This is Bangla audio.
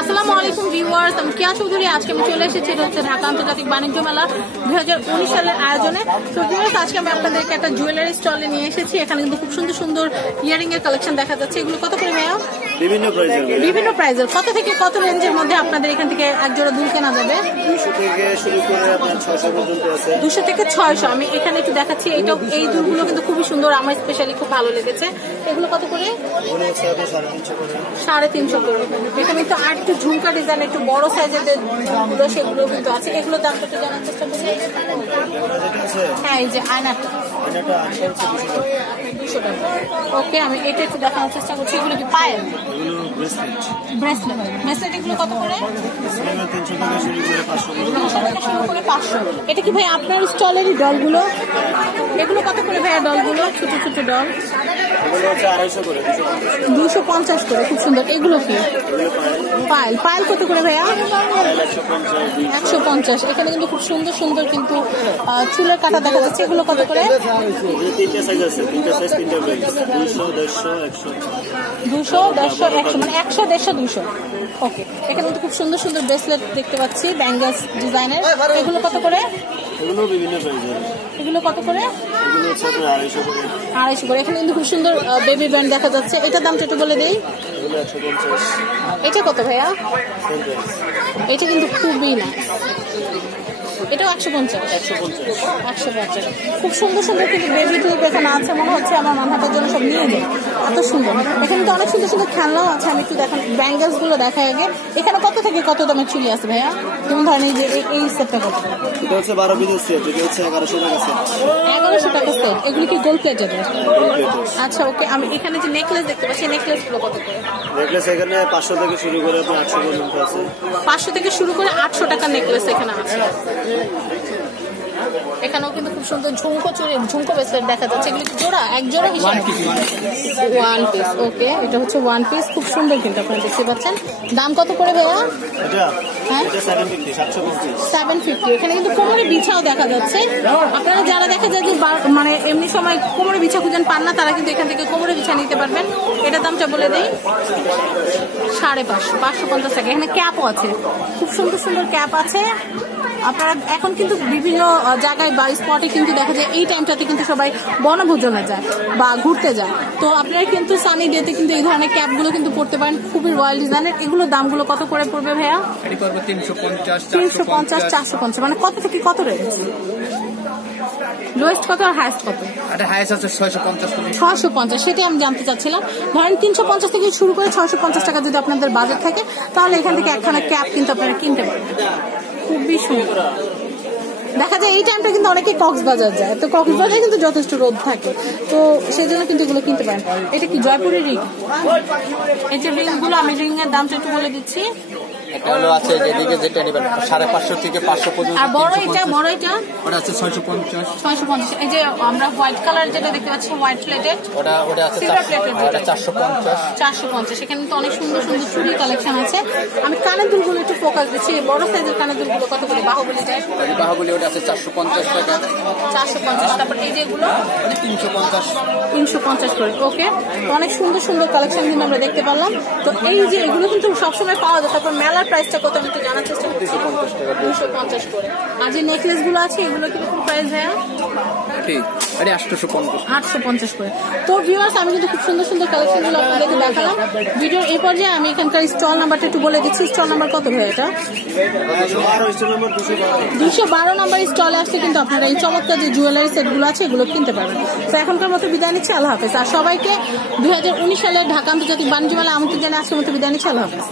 আসসালামু আলাইকুম ভিউয়ার্স আমি কিয়া চৌধুরী। আজকে আমি চলে এসেছি এটা হচ্ছে ঢাকা আন্তর্জাতিক বাণিজ্য মেলা দুই হাজার উনিশ সালের আয়োজনে। তো ভিউয়ার্স আজকে আমি আপনাদেরকে একটা জুয়েলারি স্টলে নিয়ে এসেছি। এখানে কিন্তু খুব সুন্দর সুন্দর ইয়ারিং এর কালেকশন দেখা যাচ্ছে। এগুলো কত করে ভাইয়া? বিভিন্ন প্রাইজের বিভিন্ন প্রাইজের কত থেকে কত রেঞ্জের মধ্যে আপনাদের এখান থেকে এক জোড়া দুল কেনা যাবে? দুশো থেকে শুরু করে আপনার পর্যন্ত আছে। 200 থেকে 600 আমি এখানে একটু দেখাচ্ছি এইটা এই দুলগুলো কিন্তু খুবই সুন্দর। আমার স্পেশালি খুব ভালো লেগেছে। এগুলো কত করে? 350 করে। এখানে তো আর একটু ঝুমকা ডিজাইন একটু বড় সাইজেরগুলো সেগুলো কিন্তু আছে। এগুলো দাম কত জানার চেষ্টা করছি হ্যাঁ এই যে আয়নাটা। আয়নাটা 800 ওকে আমি এটা একটু দেখানোর চেষ্টা করছি এগুলো কি পায়েল? এগুলো কত করে? পাঁচশো এটা কি ভাই আপনার স্টলেরই দলগুলো? এগুলো কত করে ভাইয়া দলগুলো? ছোট ছোট ডল দুশো পঞ্চাশ করে। খুব সুন্দর। এগুলো কি? পায়েল। পায়েল কত করে ভাইয়া? একশো পঞ্চাশ। এখানে কিন্তু খুব সুন্দর সুন্দর কিন্তু চুলের কাটা দেখা যাচ্ছে। এগুলো কত করে? দুশো দেড়শো একশো মানে একশো দেড়শো দুশো। ওকে এখানে কিন্তু খুব সুন্দর সুন্দর ব্রেসলেট দেখতে পাচ্ছি ব্যাঙ্গলস ডিজাইনের এগুলো কত করে? এগুলো বিভিন্ন সাইজের এগুলো কত করে? এগুলো আপনার আড়াইশো করে। আড়াইশো করে। এখানে কিন্তু খুব সুন্দর বেবি ব্যান্ড দেখা যাচ্ছে। এটার দামটা একটু বলে দেই। এগুলো এটা কত ভাইয়া? এটা কিন্তু খুবই না এটাও একশো পঞ্চাশ। একশো পঞ্চাশ। খুব সুন্দর সুন্দর কিন্তু বেবি ক্লিপ এখানে আছে মনে হচ্ছে আমার মাথাটার জন্য সব নিয়ে যায় এত সুন্দর। এখানে তো অনেক সুন্দর সুন্দর খেলনাও আছে আমি একটু দেখান ব্যাঙ্গেলসগুলো দেখা আগে। এখানে কত থেকে কত দামের চুলি আছে ভাইয়া? যেমন ধরেন এই যে এই- সেটটা কত? এটা হচ্ছে বারো পিসের সেট এটা হচ্ছে এগারোশো টাকা সেট এগারোশো টাকা সেট এগুলি কি গোল্ড প্লেটেড নেকলেস আচ্ছা ওকে আমি এখানে যে নেকলেস দেখতে পাচ্ছি নেকলেসগুলো কত করে? নেকলেস এখানে পাঁচশো থেকে শুরু করে আটশো পর্যন্ত আছে। পাঁচশো থেকে শুরু করে আটশো টাকার নেকলেস এখানে আছে। এখানেও কিন্তু খুব সুন্দর ঝুমকো চুরি ঝুমকো ব্রেসলেট দেখা যাচ্ছে। এগুলি কি জোড়া? এক জোড়া হিসাবে? ওয়ান পিস ওকে এটা হচ্ছে ওয়ান পিস খুব সুন্দর কিন্তু আপনারা দেখতে পাচ্ছেন। দাম কত করে ভাইয়া? এটা হ্যাঁ? সেভেন ফিফটি এখানে কিন্তু কোমরে বিছাও দেখা যাচ্ছে। আপনারা যারা দেখা যায় যে বা- মানে এমনি সময় কোমরে বিছা খুঁজেন পান না তারা কিন্তু এখান থেকে কোমরে বিছা নিতে পারবেন। এটা দামটা বলে দেই সাড়ে পাঁচশো পাঁচশো পঞ্চাশ টাকা। এখানে ক্যাপও আছে। খুব সুন্দর সুন্দর ক্যাপ আছে। আপনারা এখন কিন্তু বিভিন্ন জায়গায় বা স্পটে কিন্তু দেখা যায় এই টাইমটাতে কিন্তু সবাই বনভোজনে যায় বা ঘুরতে যায়। তো আপনারা কিন্তু সানি ডেতে কিন্তু এই ধরনের ক্যাপগুলো কিন্তু পড়তে পারেন খুবই রয়্যাল ডিজাইনের এগুলো দামগুলো কত করে পড়বে ভাইয়া? তিনশো পঞ্চাশ চারশো পঞ্চাশ। মানে কত থেকে কত রেঞ্জ লোয়েস্ট কত আর হাইস্ট কত? এটা হাইস্ট আছে ছয়শো পঞ্চাশ করে। ছশো পঞ্চাশ সেটাই আমি জানতে চাচ্ছিলাম। ধরেন তিনশো পঞ্চাশ থেকে শুরু করে ছশো পঞ্চাশ টাকা যদি আপনাদের বাজেট থাকে তাহলে এখান থেকে একখানা ক্যাপ কিন্তু আপনারা কিনতে পারবেন। খুবই সুন্দর। দেখা যায় এই টাইমটা কিন্তু অনেকে কক্সবাজার যায়। তো কক্সবাজারে কিন্তু যথেষ্ট রোদ থাকে। তো সেই জন্য কিন্তু এগুলো কিনতে পারেন। এটা কি জয়পুরের রিং এই যে রিংগুলো, আমি রিং এর দামটা একটু বলে দিচ্ছি। হলো আছে যেদিকে যেটা নেবেন সাড়ে পাঁচশো থেকে পাঁচশো পর্যন্ত আর বড় এটা বড় এটা? ওটা আছে ছয়শো পঞ্চাশ। ছয়শো পঞ্চাশ। এই যে আমরা হোয়াইট কালার যেটা দেখতে পাচ্ছি হোয়াইট প্লেটেড ওটা ওটা আছে ওটা চারশো পঞ্চাশ। চারশো পঞ্চাশ। এখানে তো অনেক সুন্দর সুন্দর চুড়ি কালেকশন আছে। আমি কানের দুলগুলো একটু ফোকাস দিচ্ছি বড় সাইজের কানের দুলগুলো কত করে? বাহুবলি যায় বাহুবলি ওটা আছে চারশো পঞ্চাশ টাকা। চারশো পঞ্চাশ। তারপর এই যেগুলো তিনশো পঞ্চাশ। তিনশো পঞ্চাশ করে। ওকে। অনেক সুন্দর সুন্দর কালেকশন কিন্তু আমরা দেখতে পারলাম। তো এই যে এগুলো কিন্তু সবসময় পাওয়া যায়। তারপর মেলার প্রাইসটা কত আমি একটু জানার চেষ্টা করছি। দুশো পঞ্চাশ করে। আর যে নেকলেসগুলো আছে এগুলো কীরকম প্রাইস ভাইয়া? পঞ্চাশ আটশো পঞ্চাশ। করে। তো ভিউয়ার্স আমি কিন্তু খুব সুন্দর সুন্দর কালেকশনগুলো আপনাদেরকে দেখালাম। ভিডিওর এই পর্যায়ে আমি এখানকার স্টল নাম্বারটা একটু বলে দিচ্ছি। স্টল নাম্বার কত ভাই এটা? দুশো বারো নম্বর স্টলে আসলে কিন্তু আপনারা এই চমৎকার যে জুয়েলারি সেটগুলো আছে এগুলো কিনতে পারবেন। তো এখনকার মতো বিদায় নিচ্ছি আল্লাহ হাফেজ। আর সবাইকে দুই সালের ঢাকা আন্তর্জাতিক বাণিজ্য মেলা আমন্ত্রণ জানিয়ে আজকের মতো বিদায় নিচ্ছি আল্লাহ হাফেজ।